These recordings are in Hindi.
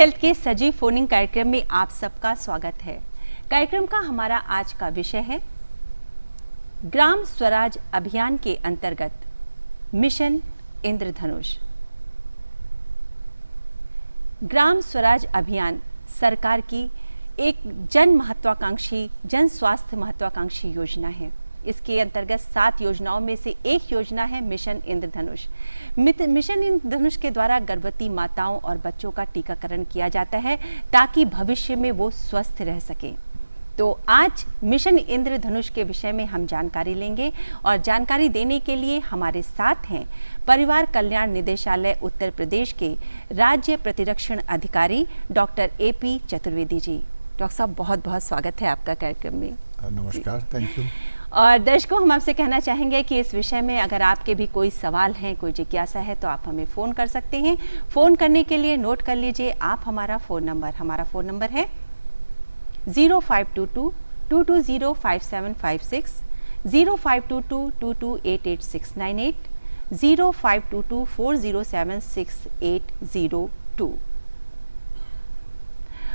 हेल्थ के सजीव फोनिंग कार्यक्रम में आप सबका स्वागत है। कार्यक्रम का हमारा आज का विषय है ग्राम स्वराज अभियान के अंतर्गत मिशन इंद्रधनुष। ग्राम स्वराज अभियान सरकार की एक जन स्वास्थ्य महत्वाकांक्षी योजना है। इसके अंतर्गत 7 योजनाओं में से एक योजना है मिशन इंद्रधनुष। मिशन इंद्रधनुष के द्वारा गर्भवती माताओं और बच्चों का टीकाकरण किया जाता है ताकि भविष्य में वो स्वस्थ रह सकें। तो आज मिशन इंद्रधनुष के विषय में हम जानकारी लेंगे और जानकारी देने के लिए हमारे साथ हैं परिवार कल्याण निदेशालय उत्तर प्रदेश के राज्य प्रतिरक्षण अधिकारी doctor AP Chaturvedi ji. Doctor साहब, बहुत बहुत स्वागत है आपका कार्यक्रम में। नमस्कार, थैंक यू। और दर्शकों, हम आपसे कहना चाहेंगे कि इस विषय में अगर आपके भी कोई सवाल हैं, कोई जिज्ञासा है तो आप हमें फ़ोन कर सकते हैं। फ़ोन करने के लिए नोट कर लीजिए आप हमारा फ़ोन नंबर है 0522-220-5756, 0522-2288698, 0522-407-6802।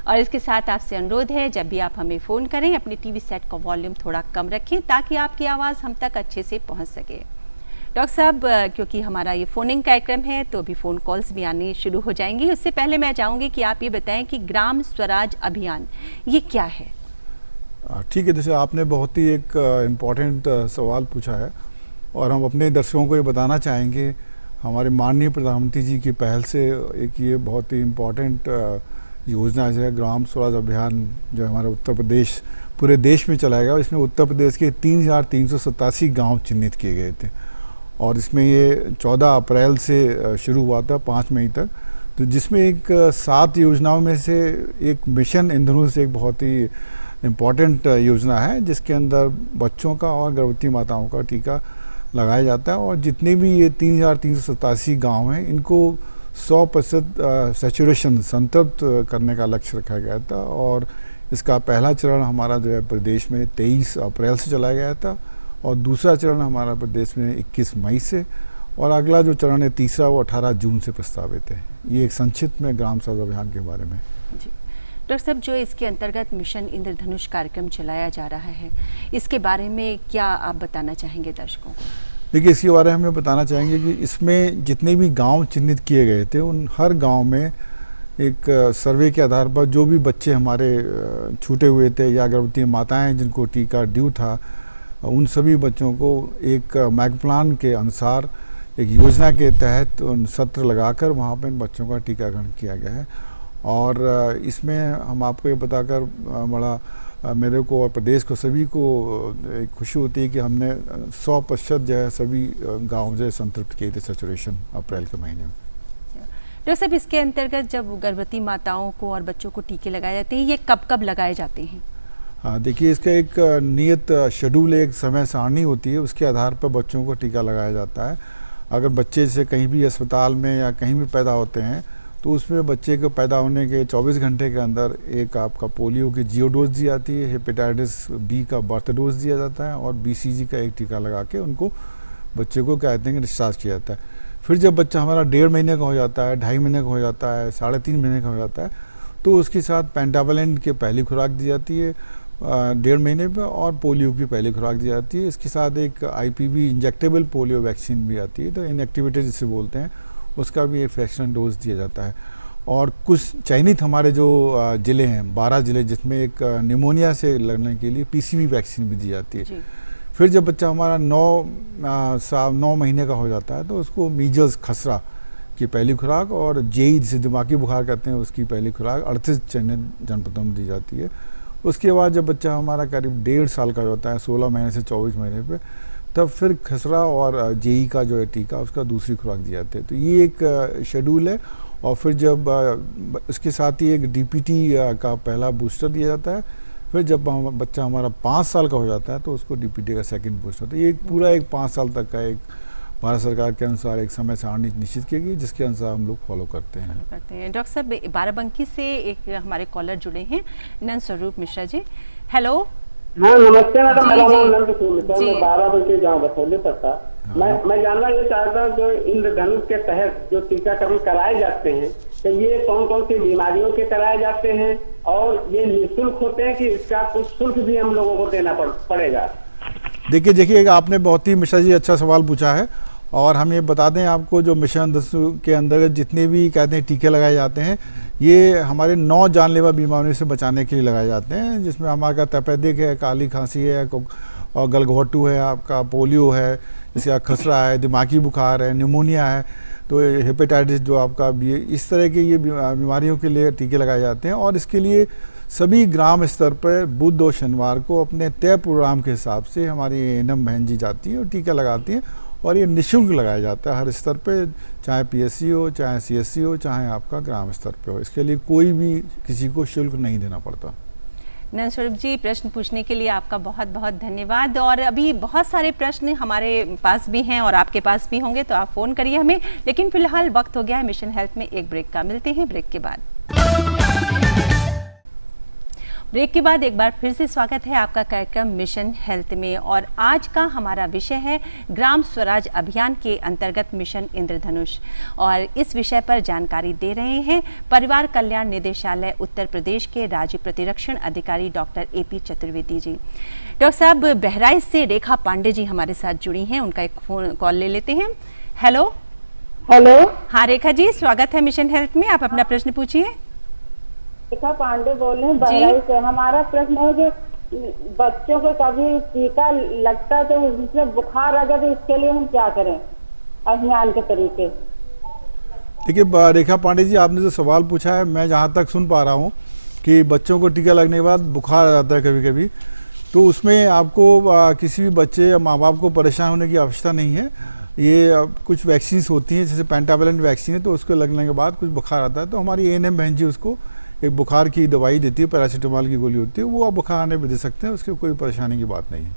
और इसके साथ आपसे अनुरोध है, जब भी आप हमें फ़ोन करें अपने टीवी सेट का वॉल्यूम थोड़ा कम रखें ताकि आपकी आवाज़ हम तक अच्छे से पहुंच सके। डॉक्टर साहब, क्योंकि हमारा ये फोनिंग कार्यक्रम है तो अभी फ़ोन कॉल्स भी आनी शुरू हो जाएंगी। उससे पहले मैं चाहूँगी कि आप ये बताएं कि ग्राम स्वराज अभियान ये क्या है? ठीक है, जैसे आपने बहुत ही एक इम्पॉर्टेंट सवाल पूछा है और हम अपने दर्शकों को ये बताना चाहेंगे हमारे माननीय प्रधानमंत्री जी की पहल से एक ये बहुत ही इम्पॉर्टेंट योजना जो है ग्राम स्वराज अभियान, जो हमारा उत्तर प्रदेश पूरे देश में चलाएगा। इसमें उत्तर प्रदेश के 3,387 गांव चिन्हित किए गए थे और इसमें ये 14 अप्रैल से शुरू हुआ था 5 मई तक। तो जिसमें एक 7 योजनाओं में से एक मिशन इंद्रधनुष एक बहुत ही इम्पॉर्टेंट योजना है, जिसके अंदर बच्चों का और गर्भवती माताओं का टीका लगाया जाता है। और जितने भी ये 3,387 गाँव हैं इनको 100% सैचुरेशन संतृप्त करने का लक्ष्य रखा गया था। और इसका पहला चरण हमारा जो है प्रदेश में 23 अप्रैल से चलाया गया था और दूसरा चरण हमारा प्रदेश में 21 मई से, और अगला जो चरण है तीसरा वो 18 जून से प्रस्तावित है। ये एक संक्षिप्त में ग्राम स्वराज अभियान के बारे में। जी डॉक्टर साहब, जो इसके अंतर्गत मिशन इंद्रधनुष कार्यक्रम चलाया जा रहा है, इसके बारे में क्या आप बताना चाहेंगे दर्शकों को? देखिए, इसके बारे में हमें बताना चाहेंगे कि इसमें जितने भी गांव चिन्हित किए गए थे उन हर गांव में एक सर्वे के आधार पर जो भी बच्चे हमारे छूटे हुए थे या गर्भवती माताएं जिनको टीका ड्यू था, उन सभी बच्चों को एक मैग प्लान के अनुसार एक योजना के तहत उन सत्र लगाकर वहाँ पर बच्चों का टीकाकरण किया गया है। और इसमें हम आपको ये बताकर बड़ा मेरे को और प्रदेश को सभी को एक खुशी होती है कि हमने 100% जो है सभी गाँव जो संतृप्त किए थे सैचुरेशन अप्रैल के महीने में। डॉक्टर साहब, इसके अंतर्गत जब गर्भवती माताओं को और बच्चों को टीके लगाए जाते हैं, ये कब कब लगाए जाते हैं? हाँ, देखिए, इसका एक नियत शेड्यूल, एक समय सारणी होती है, उसके आधार पर बच्चों को टीका लगाया जाता है। अगर बच्चे से कहीं भी अस्पताल में या कहीं भी पैदा होते हैं तो उसमें बच्चे को पैदा होने के 24 घंटे के अंदर एक आपका पोलियो की जीरो डोज दी जाती है, हेपेटाइटिस B का बर्थ डोज दिया जाता है और BCG का एक टीका लगा के उनको बच्चे को कहते हैं कि डिस्चार्ज किया जाता है। फिर जब बच्चा हमारा 1.5 महीने का हो जाता है, 2.5 महीने का हो जाता है, 3.5 महीने का हो जाता है, तो उसके साथ पेंटावलेंट की पहली खुराक दी जाती है 1.5 महीने पर और पोलियो की पहली खुराक दी जाती है। इसके साथ एक IPV इंजेक्टेबल पोलियो वैक्सीन भी आती है, तो इनएक्टिवेटेड जिसे बोलते हैं, उसका भी एक फ्रैक्शनल डोज दिया जाता है। और कुछ चयनित हमारे जो ज़िले हैं, 12 ज़िले, जिसमें एक निमोनिया से लड़ने के लिए PCV वैक्सीन भी दी जाती है। फिर जब बच्चा हमारा 9 महीने का हो जाता है तो उसको मीजल्स खसरा की पहली खुराक और JE जिसे दिमागी बुखार कहते हैं उसकी पहली खुराक 38 चयनित जनपदों में दी जाती है। उसके बाद जब बच्चा हमारा करीब 1.5 साल का होता है, 16 महीने से 24 महीने पे, तब फिर खसरा और JE का जो है टीका उसका दूसरी खुराक दी जाती है। तो ये एक शेड्यूल है। और फिर जब उसके साथ ही एक DPT का पहला बूस्टर दिया जाता है। फिर जब बच्चा हमारा 5 साल का हो जाता है तो उसको DPT का सेकंड बूस्टर। तो ये पूरा एक 5 साल तक का एक भारत सरकार के अनुसार एक समय सारणी निश्चित की गई, जिसके अनुसार हम लोग फॉलो करते हैं। डॉक्टर साहब, बाराबंकी से एक हमारे कॉलर जुड़े हैं, नंद स्वरूप मिश्रा जी। हेलो। हाँ, नमस्ते मैडम, मेरा नाम नंद स्वरूप है, मैं बाराबंकी जहाँ बसौली पड़ता। मैं जानना ये चाहता हूँ, जो इंद्रधनुष के तहत जो टीकाकरण कराए जाते हैं, तो ये कौन कौन सी बीमारियों के कराए जाते हैं, और ये निःशुल्क होते हैं कि इसका कुछ शुल्क भी हम लोगों को देना पड़ेगा? देखिए आपने बहुत ही मिश्रा जी अच्छा सवाल पूछा है। और हम ये बता दें आपको, जो मिशन इंद्रधनुष के अंदर जितने भी कहते हैं टीके लगाए जाते हैं, ये हमारे 9 जानलेवा बीमारियों से बचाने के लिए लगाए जाते हैं, जिसमें हमारा तपेदिक है, काली खांसी है, और गलघोटू है, आपका पोलियो है, इसका खसरा है, दिमागी बुखार है, न्यूमोनिया है, तो हेपेटाइटिस जो आपका भी, इस तरह के ये बीमारियों के लिए टीके लगाए जाते हैं। और इसके लिए सभी ग्राम स्तर पर बुध और शनिवार को अपने तय प्रोग्राम के हिसाब से हमारी एएनएम बहन जी जाती है और टीका लगाती हैं, और ये निःशुल्क लगाया जाता है हर स्तर पे, चाहे पीएससी हो, चाहे सीएससी हो, चाहे आपका ग्राम स्तर पे हो। इसके लिए कोई भी किसी को शुल्क नहीं देना पड़ता। नंद स्वरूप जी, प्रश्न पूछने के लिए आपका बहुत बहुत धन्यवाद। और अभी बहुत सारे प्रश्न हमारे पास भी हैं और आपके पास भी होंगे, तो आप फोन करिए हमें। लेकिन फिलहाल वक्त हो गया है मिशन हेल्थ में एक ब्रेक का। मिलते हैं ब्रेक के बाद। ब्रेक के बाद एक बार फिर से स्वागत है आपका कार्यक्रम मिशन हेल्थ में। और आज का हमारा विषय है ग्राम स्वराज अभियान के अंतर्गत मिशन इंद्रधनुष। और इस विषय पर जानकारी दे रहे हैं परिवार कल्याण निदेशालय उत्तर प्रदेश के राज्य प्रतिरक्षण अधिकारी doctor AP Chaturvedi ji. Doctor साहब, बहराइच से रेखा पांडे जी हमारे साथ जुड़ी हैं, उनका एक फोन कॉल ले लेते हैं। हेलो। हाँ रेखा जी, स्वागत है मिशन हेल्थ में, आप अपना प्रश्न पूछिए। रेखा पांडे बोल रहे हैं बहराइच से। हमारा प्रश्न है कि बच्चों को कभी टीका लगता है तो उसमें बुखार आ जाए, तो इसके लिए हम क्या करें अभियान के तरीके? देखिए रेखा पांडे जी, आपने जो सवाल पूछा है, मैं जहाँ तक सुन पा रहा हूँ कि बच्चों को टीका लगने के बाद बुखार आ जाता है कभी कभी, तो उसमें आपको किसी भी बच्चे या माँ बाप को परेशान होने की आवश्यकता नहीं है। ये कुछ वैक्सीन होती हैं, जैसे पेंटावेलेंट वैक्सीन है, तो उसको लगने के बाद कुछ बुखार आता है तो हमारी एएनएम बहन जी उसको एक बुखार की दवाई देती है, पैरासीटामोल की गोली होती है, वो आप बुखार आने में दे सकते हैं, उसकी कोई परेशानी की बात नहीं है।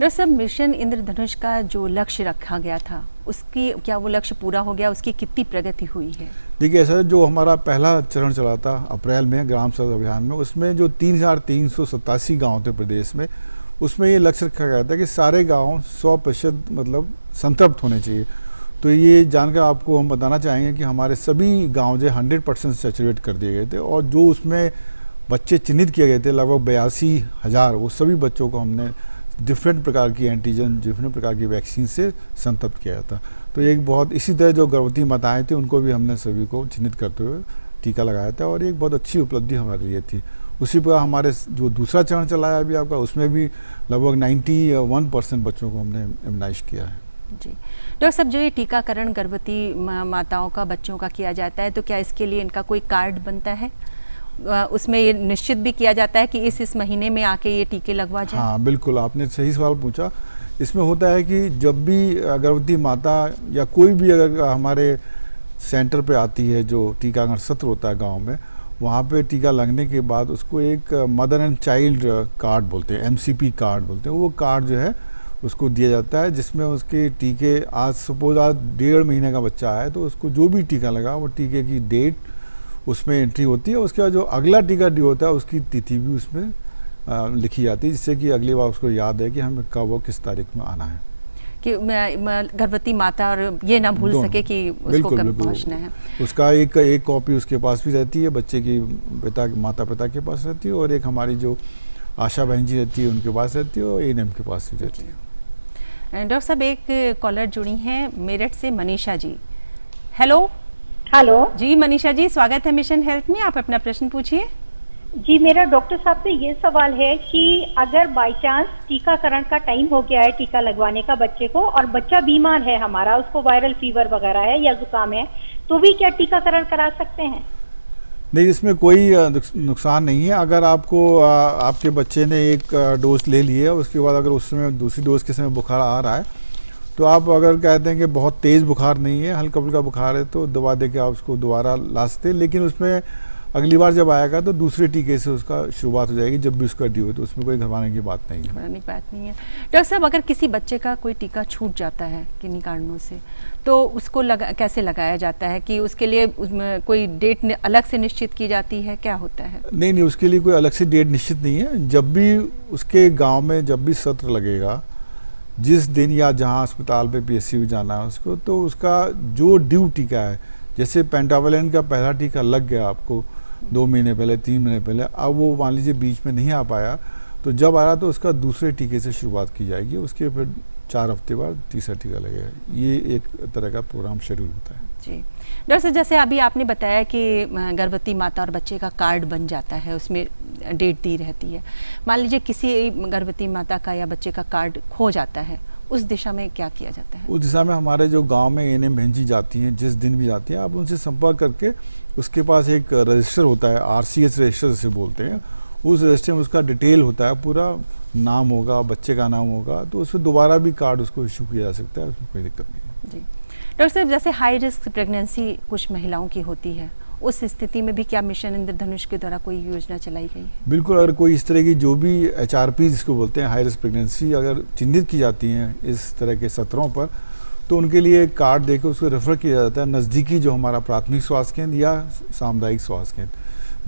डॉक्टर साहब, मिशन इंद्रधनुष का जो लक्ष्य रखा गया था, उसकी क्या वो लक्ष्य पूरा हो गया? उसकी कितनी प्रगति हुई है? देखिए ऐसा, जो हमारा पहला चरण चला था अप्रैल में ग्राम स्वराज अभियान में, उसमें जो 3387 गाँव थे प्रदेश में, उसमें ये लक्ष्य रखा गया था कि सारे गाँव 100% मतलब संतृप्त होने चाहिए। तो ये जानकर आपको हम बताना चाहेंगे कि हमारे सभी गांव जो 100% सैचुरेट कर दिए गए थे, और जो उसमें बच्चे चिन्हित किए गए थे लगभग 82,000, वो सभी बच्चों को हमने डिफरेंट प्रकार की एंटीजन, डिफरेंट प्रकार की वैक्सीन से संतृप्त किया था। तो एक बहुत, इसी तरह जो गर्भवती माताएं थी उनको भी हमने सभी को चिन्हित करते हुए टीका लगाया था, और एक बहुत अच्छी उपलब्धि हमारे लिए थी। उसी प्रकार हमारे जो दूसरा चरण चलाया अभी आपका, उसमें भी लगभग 91% बच्चों को हमने इम्यूनाइज किया है। जी डॉक्टर साहब, जो ये टीकाकरण गर्भवती माताओं का, बच्चों का किया जाता है, तो क्या इसके लिए इनका कोई कार्ड बनता है? उसमें ये निश्चित भी किया जाता है कि इस महीने में आके ये टीके लगवा जाए? हाँ बिल्कुल, आपने सही सवाल पूछा। इसमें होता है कि जब भी गर्भवती माता या कोई भी अगर हमारे सेंटर पे आती है, जो टीकाकरण सत्र होता है गांव में, वहाँ पे टीका लगने के बाद उसको एक मदर एंड चाइल्ड कार्ड बोलते हैं, एमसीपी कार्ड बोलते हैं, वो कार्ड जो है उसको दिया जाता है, जिसमें उसके टीके, आज सपोज आज 1.5 महीने का बच्चा है तो उसको जो भी टीका लगा वो टीके की डेट उसमें एंट्री होती है। उसके बाद जो अगला टीका ड्यू होता है उसकी तिथि भी उसमें लिखी जाती है, जिससे कि अगली बार उसको याद है कि हमें कब वो किस तारीख में आना है, कि गर्भवती माता और ये ना भूल सके कि उसको कब पहुंचना है। उसका एक कॉपी उसके पास भी रहती है, बच्चे की माता पिता के पास रहती है, और एक हमारी जो आशा बहन जी रहती है उनके पास रहती है, और एएनएम के पास भी रहती है। डॉक्टर साहब, एक कॉलर जुड़ी हैं मेरठ से, मनीषा जी। हेलो। हेलो जी मनीषा जी, स्वागत है मिशन हेल्थ में, आप अपना प्रश्न पूछिए। जी, मेरा डॉक्टर साहब से ये सवाल है कि अगर बाय चांस टीकाकरण का टाइम हो गया है टीका लगवाने का बच्चे को, और बच्चा बीमार है हमारा, उसको वायरल फीवर वगैरह है या जुकाम है, तो भी क्या टीकाकरण करा सकते हैं? नहीं, इसमें कोई नुकसान नहीं है। अगर आपको आपके बच्चे ने एक डोज ले ली है, उसके बाद अगर उसमें दूसरी डोज के समय बुखार आ रहा है, तो आप अगर कहते हैं कि बहुत तेज़ बुखार नहीं है, हल्का फुल्का बुखार है, तो दवा दे के आप उसको दोबारा ला सकते हैं। लेकिन उसमें अगली बार जब आएगा तो दूसरे टीके से उसका शुरुआत हो जाएगी, जब भी उसका ड्यू है, तो उसमें कोई घबराने की बात नहीं है। बात नहीं है। डॉक्टर साहब, अगर किसी बच्चे का कोई टीका छूट जाता है किन्हीं कारणों से, तो उसको कैसे लगाया जाता है? कि उसके लिए कोई डेट अलग से निश्चित की जाती है, क्या होता है? नहीं, उसके लिए कोई अलग से डेट निश्चित नहीं है। जब भी उसके गांव में जब भी सत्र लगेगा, जिस दिन या जहाँ अस्पताल पे PSC जाना है उसको, तो उसका जो ड्यू टीका है, जैसे पेंटावलेंट का पहला टीका लग गया आपको 2 महीने पहले, 3 महीने पहले, अब वो मान लीजिए बीच में नहीं आ पाया, तो जब आया तो उसका दूसरे टीके से शुरुआत की जाएगी, उसके फिर 4 हफ्ते बाद तीसरा टीका लगेगा। ये एक तरह का प्रोग्राम शेड्यूल होता है। जी डॉक्टर साहब, जैसे अभी आपने बताया कि गर्भवती माता और बच्चे का कार्ड बन जाता है, उसमें डेट दी रहती है। मान लीजिए किसी गर्भवती माता का या बच्चे का कार्ड खो जाता है, उस दिशा में क्या किया जाता है? उस दिशा में हमारे जो गांव में ANM भेजी जाती हैं, जिस दिन भी जाती हैं, आप उनसे संपर्क करके, उसके पास एक रजिस्टर होता है, RCH रजिस्टर जिसे बोलते हैं, उस रजिस्टर में उसका डिटेल होता है, पूरा नाम होगा, बच्चे का नाम होगा, तो उससे दोबारा भी कार्ड उसको इशू किया जा सकता है, उसमें कोई दिक्कत नहीं है। जी डॉक्टर साहब, जैसे हाई रिस्क प्रेगनेंसी कुछ महिलाओं की होती है, उस स्थिति में भी क्या मिशन इंद्रधनुष के द्वारा कोई योजना चलाई गई? बिल्कुल, अगर कोई इस तरह की जो भी HRP जिसको बोलते हैं, हाई रिस्क प्रेगनेंसी, अगर चिन्हित की जाती हैं इस तरह के सत्रों पर, तो उनके लिए एक कार्ड देकर उसको रेफर किया जाता है नज़दीकी जो हमारा प्राथमिक स्वास्थ्य केंद्र या सामुदायिक स्वास्थ्य केंद्र,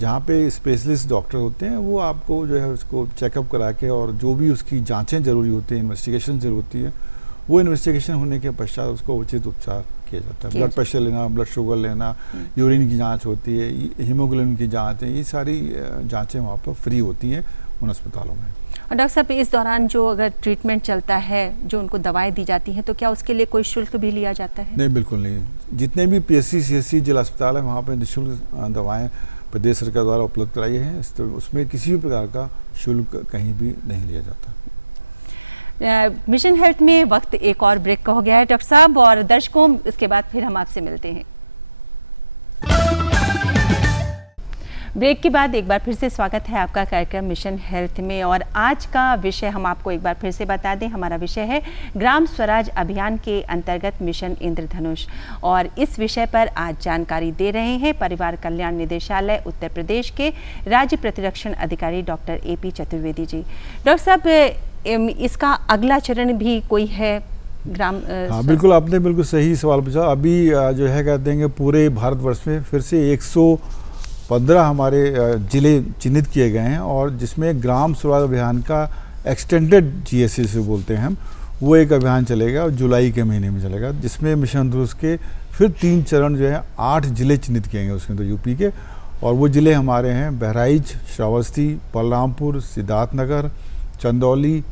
जहाँ पे स्पेशलिस्ट डॉक्टर होते हैं, वो आपको जो है उसको चेकअप करा के और जो भी उसकी जांचें जरूरी होती हैं, इन्वेस्टिगेशन जरूरी होती है, वो इन्वेस्टिगेशन होने के पश्चात उसको उचित उपचार किया जाता है। ब्लड प्रेशर लेना, ब्लड शुगर लेना, यूरिन की जांच होती है, हीमोग्लोबिन की जांच है, ये सारी जांचें वहाँ पर फ्री होती हैं उन अस्पतालों में। और डॉक्टर साहब, इस दौरान जो अगर ट्रीटमेंट चलता है, जो उनको दवाएं दी जाती हैं, तो क्या उसके लिए कोई शुल्क भी लिया जाता है? नहीं, बिल्कुल नहीं। जितने भी PSC CSC जिला अस्पताल है, वहाँ पर निःशुल्क दवाएँ प्रदेश सरकार द्वारा उपलब्ध कराई हैं, तो उसमें किसी भी प्रकार का शुल्क कहीं भी नहीं लिया जाता। मिशन हेल्थ में वक्त एक और ब्रेक का हो गया है डॉक्टर साहब, और दर्शकों इसके बाद फिर हम आपसे मिलते हैं। ब्रेक के बाद एक बार फिर से स्वागत है आपका कार्यक्रम मिशन हेल्थ में, और आज का विषय हम आपको एक बार फिर से बता दें, हमारा विषय है ग्राम स्वराज अभियान के अंतर्गत मिशन इंद्रधनुष, और इस विषय पर आज जानकारी दे रहे हैं परिवार कल्याण निदेशालय उत्तर प्रदेश के राज्य प्रतिरक्षण अधिकारी doctor AP Chaturvedi ji. Doctor साहब, इसका अगला चरण भी कोई है ग्राम? हाँ, बिल्कुल, आपने बिल्कुल सही सवाल पूछा। अभी जो है कहते हैं कि पूरे भारतवर्ष में फिर से 115 हमारे जिले चिन्हित किए गए हैं, और जिसमें ग्राम स्वराज अभियान का एक्सटेंडेड GSA से बोलते हैं हम, वो एक अभियान चलेगा और जुलाई के महीने में चलेगा, जिसमें मिशन इंद्रधनुष के फिर 3 चरण जो है 8 जिले चिन्हित किए गए उसके, तो यूपी के, और वो जिले हमारे हैं बहराइच, श्रावस्ती, बलरामपुर, सिद्धार्थनगर, चंदौली,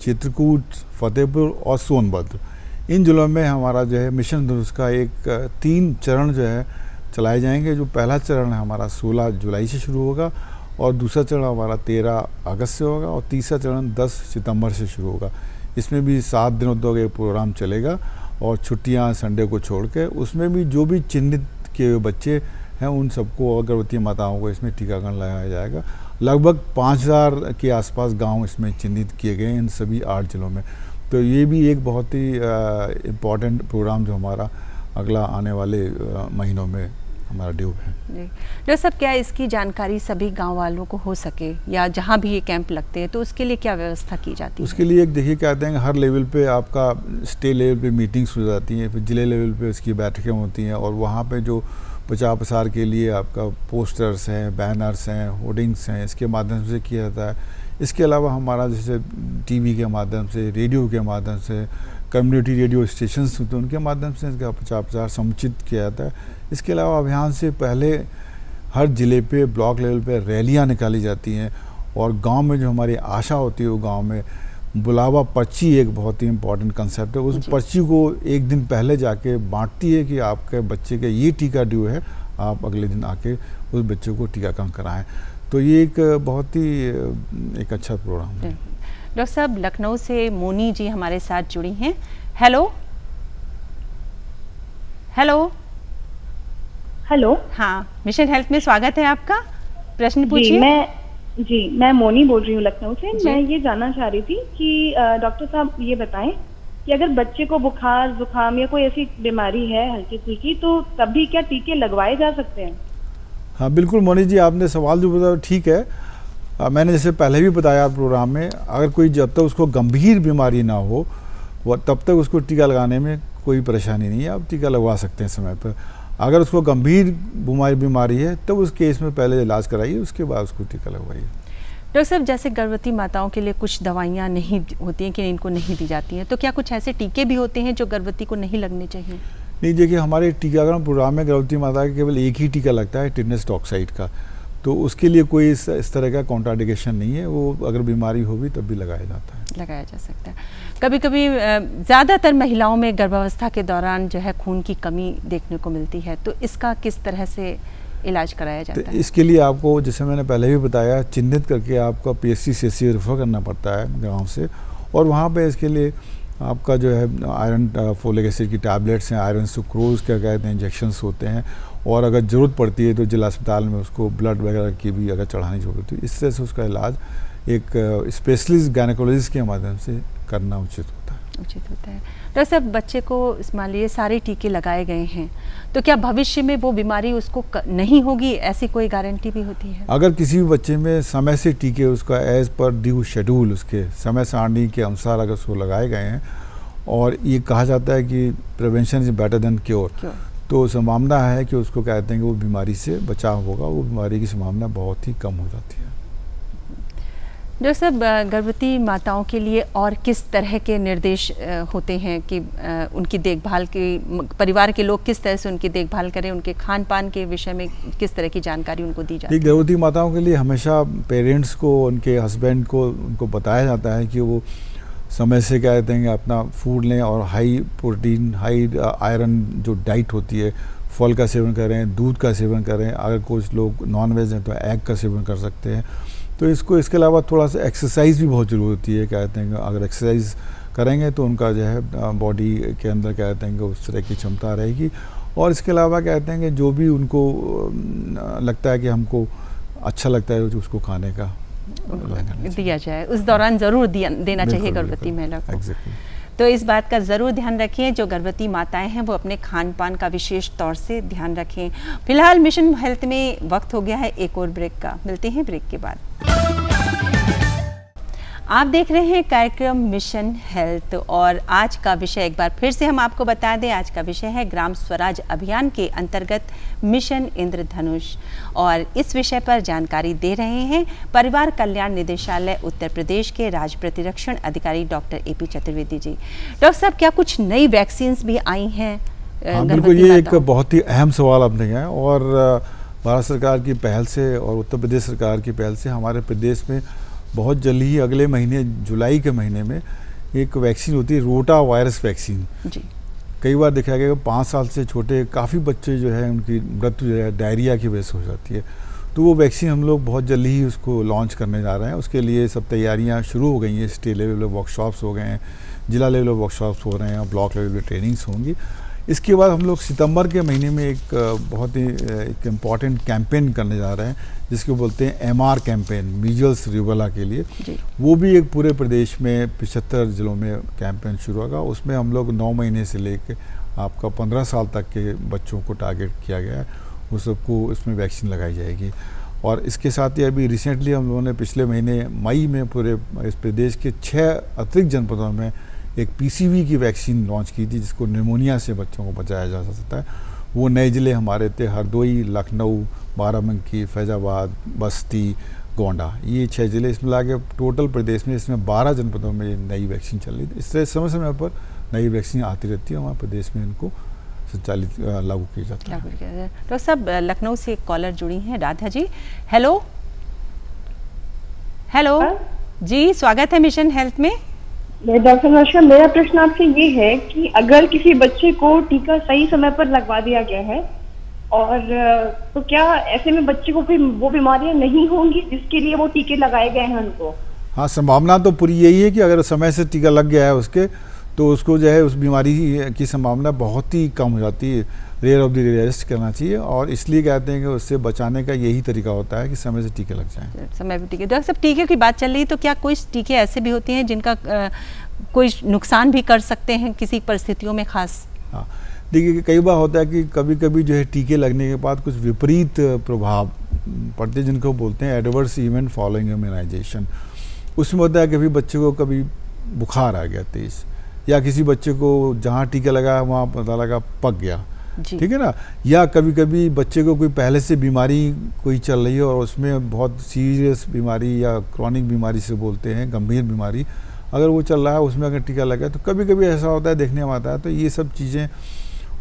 चित्रकूट, फतेहपुर और सोनभद्र। इन जिलों में हमारा जो है मिशन इंद्रधनुष का एक 3 चरण जो है चलाए जाएंगे। जो पहला चरण है हमारा 16 जुलाई से शुरू होगा, और दूसरा चरण हमारा 13 अगस्त से होगा, और तीसरा चरण 10 सितंबर से शुरू होगा। इसमें भी 7 दिनों तक ये प्रोग्राम चलेगा, और छुट्टियां संडे को छोड़ के उसमें भी जो भी चिन्हित किए हुए बच्चे हैं उन सबको, गर्भवती माताओं को इसमें टीकाकरण लगाया जाएगा। लगभग 5000 के आसपास गांव इसमें चिन्हित किए गए हैं इन सभी 8 जिलों में। तो ये भी एक बहुत ही इम्पॉर्टेंट प्रोग्राम जो हमारा अगला आने वाले महीनों में हमारा ड्यू है। डॉक्टर साहब, क्या इसकी जानकारी सभी गांव वालों को हो सके, या जहां भी ये कैंप लगते हैं तो उसके लिए क्या व्यवस्था की जाती है? उसके लिए एक देखिए कहते हैं हर लेवल पे आपका स्टेट लेवल पे मीटिंग्स हो जाती हैं, फिर जिले लेवल पे उसकी बैठकें होती हैं, और वहाँ पे जो प्रचार प्रसार के लिए आपका पोस्टर्स हैं, बैनर्स हैं, होर्डिंग्स हैं, इसके माध्यम से किया जाता है। इसके अलावा हमारा जैसे TV के माध्यम से, रेडियो के माध्यम से, कम्युनिटी रेडियो स्टेशंस होते हैं, उनके माध्यम से इसका प्रचार प्रसार समुचित किया जाता है। इसके अलावा अभियान से पहले हर जिले पे ब्लॉक लेवल पे रैलियां निकाली जाती हैं, और गांव में जो हमारी आशा होती है वो गांव में बुलावा पर्ची एक बहुत ही इम्पोर्टेंट कंसेप्ट है। उस पर्ची को एक दिन पहले जाके बांटती है कि आपके बच्चे का ये टीका ड्यू है, आप अगले दिन आके उस बच्चे को टीकाकरण कराएं। तो ये एक बहुत ही एक अच्छा प्रोग्राम है। डॉक्टर साहब, लखनऊ से मोनी जी हमारे साथ जुड़ी हैं। Hello hello hello. हाँ, मिशन हेल्थ में स्वागत है आपका, प्रश्न पूछिए। मैं मोनी बोल रही हूँ लखनऊ से। मैं ये जानना चाह रही थी कि डॉक्टर साहब ये बताएं कि अगर बच्चे को बुखार, जुकाम या कोई ऐसी बीमारी है हल्की फुल्की, तो तब भी क्या टीके लगवाए जा सकते हैं? हाँ बिल्कुल मोनी जी, आपने सवाल जो बताया ठीक है। मैंने जैसे पहले भी बताया प्रोग्राम में, अगर कोई जब तक उसको गंभीर बीमारी ना हो वह तब तक उसको टीका लगाने में कोई परेशानी नहीं है, आप टीका लगवा सकते हैं समय पर। अगर उसको गंभीर बीमारी है तो उस केस में पहले इलाज कराइए, उसके बाद उसको टीका लगवाइए। डॉक्टर साहब, जैसे गर्भवती माताओं के लिए कुछ दवाइयाँ नहीं होती हैं कि इनको नहीं दी जाती हैं, तो क्या कुछ ऐसे टीके भी होते हैं जो गर्भवती को नहीं लगने चाहिए? नहीं, देखिए हमारे टीकाकरण प्रोग्राम में गर्भवती माता का केवल एक ही टीका लगता है, टिटेनस टॉक्साइड का। तो उसके लिए कोई इस तरह का कॉन्ट्राडिकेशन नहीं है, वो अगर बीमारी हो भी तब भी लगाया जाता है, लगाया जा सकता है। कभी कभी ज़्यादातर महिलाओं में गर्भावस्था के दौरान जो है खून की कमी देखने को मिलती है, तो इसका किस तरह से इलाज कराया जाता है? इसके लिए आपको, जैसे मैंने पहले भी बताया, चिन्हित करके आपका PSC रेफर करना पड़ता है गाँव से, और वहाँ पे इसके लिए आपका जो है आयरन फोलिक एसिड की टैबलेट्स हैं, आयरन सुक्रोज क्या कहते हैं, इंजेक्शंस होते हैं, और अगर ज़रूरत पड़ती है तो जिला अस्पताल में उसको ब्लड वगैरह की भी अगर चढ़ानी ज़रूरत है, इस तरह से उसका इलाज एक स्पेशलिस्ट गायनेकोलॉजिस्ट के माध्यम से करना उचित होता है। डॉक्टर साहब, बच्चे को मान लीजिए सारे टीके लगाए गए हैं, तो क्या भविष्य में वो बीमारी उसको नहीं होगी, ऐसी कोई गारंटी भी होती है? अगर किसी भी बच्चे में समय से टीके उसका एज पर ड्यू शेड्यूल, उसके समय सारणी के अनुसार अगर उसको लगाए गए हैं, और ये कहा जाता है कि prevention is better than cure, तो संभावना है कि उसको कहते हैं कि वो बीमारी से बचाव होगा, वो बीमारी की संभावना बहुत ही कम हो जाती है। डॉक्टर साहब, गर्भवती माताओं के लिए और किस तरह के निर्देश होते हैं कि उनकी देखभाल की, परिवार के लोग किस तरह से उनकी देखभाल करें, उनके खान पान के विषय में किस तरह की जानकारी उनको दी जाती है? गर्भवती माताओं के लिए हमेशा पेरेंट्स को, उनके हस्बैंड को, उनको बताया जाता है कि वो समय से क्या कहते हैं अपना फूड लें, और हाई प्रोटीन, हाई आयरन जो डाइट होती है, फल का सेवन करें, दूध का सेवन करें, अगर कुछ लोग नॉनवेज हैं तो एग का सेवन कर सकते हैं। तो इसके अलावा थोड़ा सा एक्सरसाइज भी बहुत ज़रूरी होती है, कहते हैं अगर एक्सरसाइज करेंगे तो उनका जो है बॉडी के अंदर कहते हैं उस तरह की क्षमता रहेगी। और इसके अलावा कहते हैं कि जो भी उनको लगता है कि हमको अच्छा लगता है उसको खाने का दिया जाए, उस दौरान ज़रूर देना चाहिए गर्भवती महिला को। तो इस बात का ज़रूर ध्यान रखें, जो गर्भवती माताएं हैं वो अपने खान पान का विशेष तौर से ध्यान रखें। फिलहाल मिशन हेल्थ में वक्त हो गया है एक और ब्रेक का, मिलते हैं ब्रेक के बाद। आप देख रहे हैं कार्यक्रम मिशन हेल्थ, और आज का विषय एक बार फिर से हम आपको बता दें, आज का विषय है ग्राम स्वराज अभियान के अंतर्गत मिशन इंद्रधनुष, और इस विषय पर जानकारी दे रहे हैं परिवार कल्याण निदेशालय उत्तर प्रदेश के राज्य प्रतिरक्षण अधिकारी doctor AP Chaturvedi ji. Doctor साहब, क्या कुछ नई वैक्सीन भी आई हैं? बिल्कुल, ये एक बहुत ही अहम सवाल आपने किया है, और भारत सरकार की पहल से और उत्तर प्रदेश सरकार की पहल से हमारे प्रदेश में बहुत जल्दी ही अगले महीने, जुलाई के महीने में एक वैक्सीन होती है, रोटा वायरस वैक्सीन जी। कई बार देखा गया कि 5 साल से छोटे काफ़ी बच्चे जो है उनकी मृत्यु जो है डायरिया की वजह से हो जाती है। तो वो वैक्सीन हम लोग बहुत जल्दी ही उसको लॉन्च करने जा रहे हैं। उसके लिए सब तैयारियां शुरू हो गई हैं, स्टेट लेवल पर वर्कशॉप्स हो गए हैं, जिला लेवल पर वर्कशॉप्स हो रहे हैं, ब्लॉक लेवल पर ट्रेनिंग्स होंगी। इसके बाद हम लोग सितंबर के महीने में एक बहुत ही एक इम्पॉर्टेंट कैंपेन करने जा रहे हैं, जिसको बोलते हैं MR कैंपेन, मीजल्स रूबेला के लिए। वो भी एक पूरे प्रदेश में 75 जिलों में कैंपेन शुरू होगा। उसमें हम लोग 9 महीने से लेकर आपका 15 साल तक के बच्चों को टारगेट किया गया है, वो सबको इसमें वैक्सीन लगाई जाएगी। और इसके साथ ही अभी रिसेंटली हम लोगों ने पिछले महीने मई में पूरे इस प्रदेश के 6 अतिरिक्त जनपदों में एक PCV की वैक्सीन लॉन्च की थी, जिसको निमोनिया से बच्चों को बचाया जा सकता है। वो नए ज़िले हमारे थे हरदोई, लखनऊ, बाराबंकी, फैजाबाद, बस्ती, गोंडा, ये 6 ज़िले। इसमें मिला के टोटल प्रदेश में इसमें 12 जनपदों में नई वैक्सीन चल रही थी। इस तरह समय समय पर नई वैक्सीन आती रहती है, हमारे प्रदेश में इनको संचालित लागू किया जाता है। तो सब लखनऊ से एक कॉलर जुड़ी हैं, राधा जी। हेलो हेलो जी, स्वागत है मिशन हेल्थ में। डॉक्टर नौशा, मेरा प्रश्न आपसे ये है कि अगर किसी बच्चे को टीका सही समय पर लगवा दिया गया है, और तो क्या ऐसे में बच्चे को फिर वो बीमारियां नहीं होंगी जिसके लिए वो टीके लगाए गए हैं उनको? हाँ, संभावना तो पूरी यही है कि अगर समय से टीका लग गया है उसके, तो उसको जो है उस बीमारी की संभावना बहुत ही कम हो जाती है। रेयर ऑफ द रेयरेस्ट करना चाहिए, और इसलिए कहते हैं कि उससे बचाने का यही तरीका होता है कि समय से टीके लग जाएं। समय पर टीके। डॉक्टर साहब, टीके की बात चल रही है, तो क्या कोई टीके ऐसे भी होते हैं जिनका कोई नुकसान भी कर सकते हैं किसी परिस्थितियों में खास? हाँ, देखिए कई बार होता है कि कभी कभी जो है टीके लगने के बाद कुछ विपरीत प्रभाव पड़ते हैं, जिनको बोलते हैं एडवर्स इवेंट फॉलोइंग इम्यूनाइजेशन। उसमें होता है कभी बच्चे को कभी बुखार आ गया तेज, या किसी बच्चे को जहाँ टीका लगा वहाँ पता लगा पक गया, ठीक है ना। या कभी कभी बच्चे को कोई पहले से बीमारी कोई चल रही है और उसमें बहुत सीरियस बीमारी या क्रॉनिक बीमारी से बोलते हैं, गंभीर बीमारी अगर वो चल रहा है, उसमें अगर टीका लगा तो कभी कभी ऐसा होता है, देखने में आता है। तो ये सब चीज़ें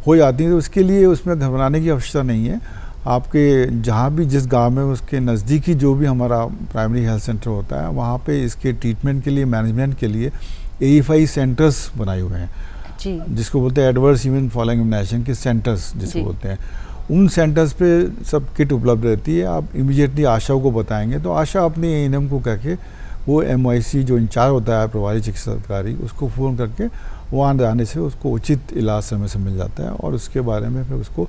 हो जाती हैं, तो उसके लिए उसमें घबराने की आवश्यकता नहीं है। आपके जहाँ भी जिस गांव में उसके नज़दीकी जो भी हमारा प्राइमरी हेल्थ सेंटर होता है, वहाँ पे इसके ट्रीटमेंट के लिए, मैनेजमेंट के लिए AFI सेंटर्स बनाए हुए हैं जी, जिसको बोलते हैं एडवर्स इवेंट फॉलोइंग इम्यूनाइजेशन के सेंटर्स जिसको बोलते हैं। उन सेंटर्स पे सब किट उपलब्ध रहती है। आप इमीडिएटली आशा को बताएंगे तो आशा अपनी ANM को कह के वो MIC जो इंचार्ज होता है प्रभारी चिकित्सा अधिकारी, उसको फ़ोन करके वहाँ जाने से उसको उचित इलाज समय से मिल जाता है और उसके बारे में फिर उसको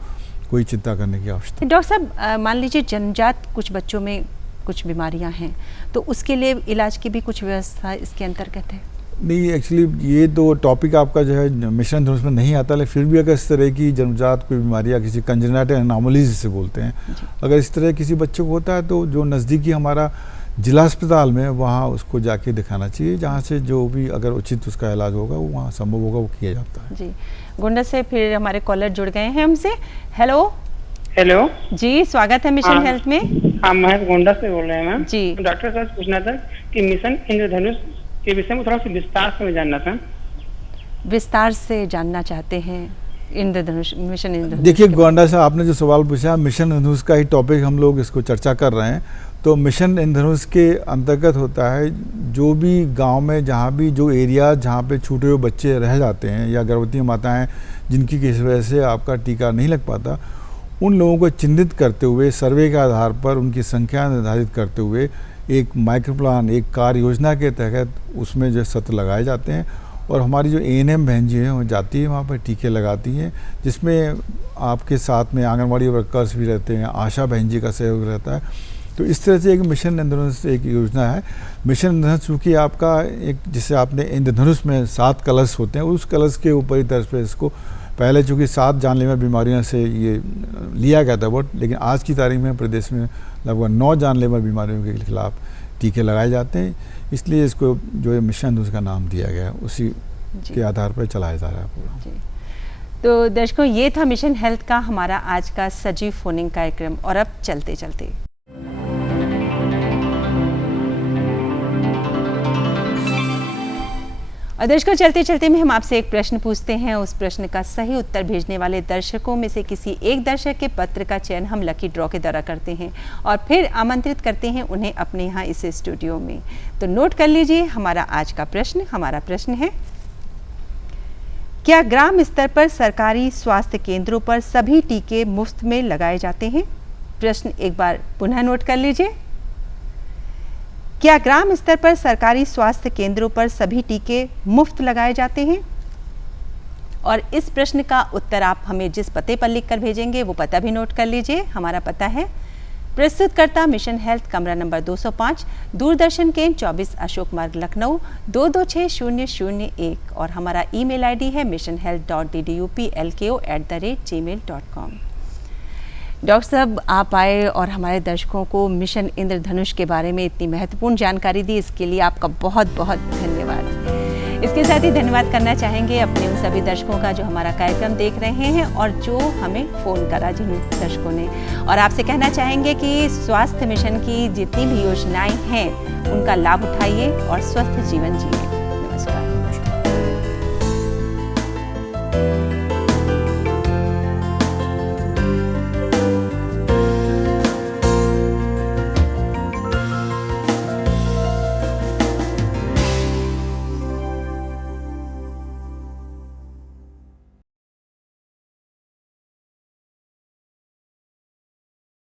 कोई चिंता करने की आवश्यकता। डॉक्टर साहब, मान लीजिए जन्मजात कुछ बच्चों में कुछ बीमारियां हैं, तो उसके लिए इलाज की भी कुछ व्यवस्था इसके अंतर्गत है? नहीं, एक्चुअली ये तो टॉपिक आपका जो है मिशन इंद्रधनुष में नहीं आता, लेकिन फिर भी अगर इस तरह की जन्मजात कोई बीमारी या किसी कंजेनिटल एनोमलीज जिसे बोलते हैं, अगर इस तरह किसी बच्चे को होता है तो जो नज़दीकी हमारा जिला अस्पताल में वहाँ उसको जाके दिखाना चाहिए, जहाँ से जो भी अगर उचित उसका इलाज होगा वो वहाँ संभव होगा वो किया जाता है। जी, गोंडा से फिर हमारे कॉलर जुड़ गए हैं हमसे। हेलो हेलो जी, स्वागत है मिशन हेल्थ में। हाँ, महेश गोंडा से बोल रहे हैं मैम जी। डॉक्टर साहब से पूछना था कि मिशन इंद्रधनुष के विषय में थोड़ा सा विस्तार से जानना था। विस्तार से जानना चाहते हैं इंद्रधनुष, मिशन इंद्रधनुष? देखिए गोंडा से आपने जो सवाल पूछा, मिशन इंद्रधनुष का ही टॉपिक हम लोग इसको चर्चा कर रहे हैं। तो मिशन इंद्रधनुष के अंतर्गत होता है जो भी गांव में जहां भी जो एरिया जहां पे छूटे हुए बच्चे रह जाते हैं या गर्भवती माताएं जिनकी किसी वजह से आपका टीका नहीं लग पाता, उन लोगों को चिन्हित करते हुए सर्वे के आधार पर उनकी संख्या निर्धारित करते हुए एक माइक्रो प्लान, एक कार्य योजना के तहत उसमें जो सत्र लगाए जाते हैं और हमारी जो ANM बहन जी हैं वो जाती है वहाँ पर टीके लगाती हैं, जिसमें आपके साथ में आंगनवाड़ी वर्कर्स भी रहते हैं, आशा बहन जी का सहयोग रहता है। तो इस तरह से एक मिशन इंद्रधनुष एक योजना है। मिशन इंद्रधनुष चूँकि आपका एक, जिसे आपने इंद्रधनुष में 7 कलश होते हैं, उस कलश के ऊपरी तर्ज पे इसको पहले चूँकि 7 जानलेवा बीमारियों से ये लिया गया था वोट, लेकिन आज की तारीख में प्रदेश में लगभग 9 जानलेवा बीमारियों के खिलाफ टीके लगाए जाते हैं, इसलिए इसको जो है मिशन इंद्रधनुष का नाम दिया गया है, उसी के आधार पर चलाया जा रहा है पूरा। जी। तो दर्शकों, ये था मिशन हेल्थ का हमारा आज का सजीव फोनिंग कार्यक्रम। और अब चलते चलते और दर्शकों, चलते चलते में हम आपसे एक प्रश्न पूछते हैं। उस प्रश्न का सही उत्तर भेजने वाले दर्शकों में से किसी एक दर्शक के पत्र का चयन हम लकी ड्रॉ के द्वारा करते हैं और फिर आमंत्रित करते हैं उन्हें अपने यहाँ इस स्टूडियो में। तो नोट कर लीजिए हमारा आज का प्रश्न। हमारा प्रश्न है, क्या ग्राम स्तर पर सरकारी स्वास्थ्य केंद्रों पर सभी टीके मुफ्त में लगाए जाते हैं? प्रश्न एक बार पुनः नोट कर लीजिए। क्या ग्राम स्तर पर सरकारी स्वास्थ्य केंद्रों पर सभी टीके मुफ्त लगाए जाते हैं? और इस प्रश्न का उत्तर आप हमें जिस पते पर लिखकर भेजेंगे वो पता भी नोट कर लीजिए। हमारा पता है प्रस्तुतकर्ता मिशन हेल्थ, कमरा नंबर 205, दूरदर्शन केंद्र 24 अशोक मार्ग, लखनऊ 226001 और हमारा ईमेल आईडी है missionhealth.dduplko@gmail.com। डॉक्टर साहब, आप आए और हमारे दर्शकों को मिशन इंद्रधनुष के बारे में इतनी महत्वपूर्ण जानकारी दी, इसके लिए आपका बहुत बहुत धन्यवाद। इसके साथ ही धन्यवाद करना चाहेंगे अपने उन सभी दर्शकों का जो हमारा कार्यक्रम देख रहे हैं और जो हमें फ़ोन करा जिन दर्शकों ने। और आपसे कहना चाहेंगे कि स्वास्थ्य मिशन की जितनी भी योजनाएं हैं उनका लाभ उठाइए और स्वस्थ जीवन जिए।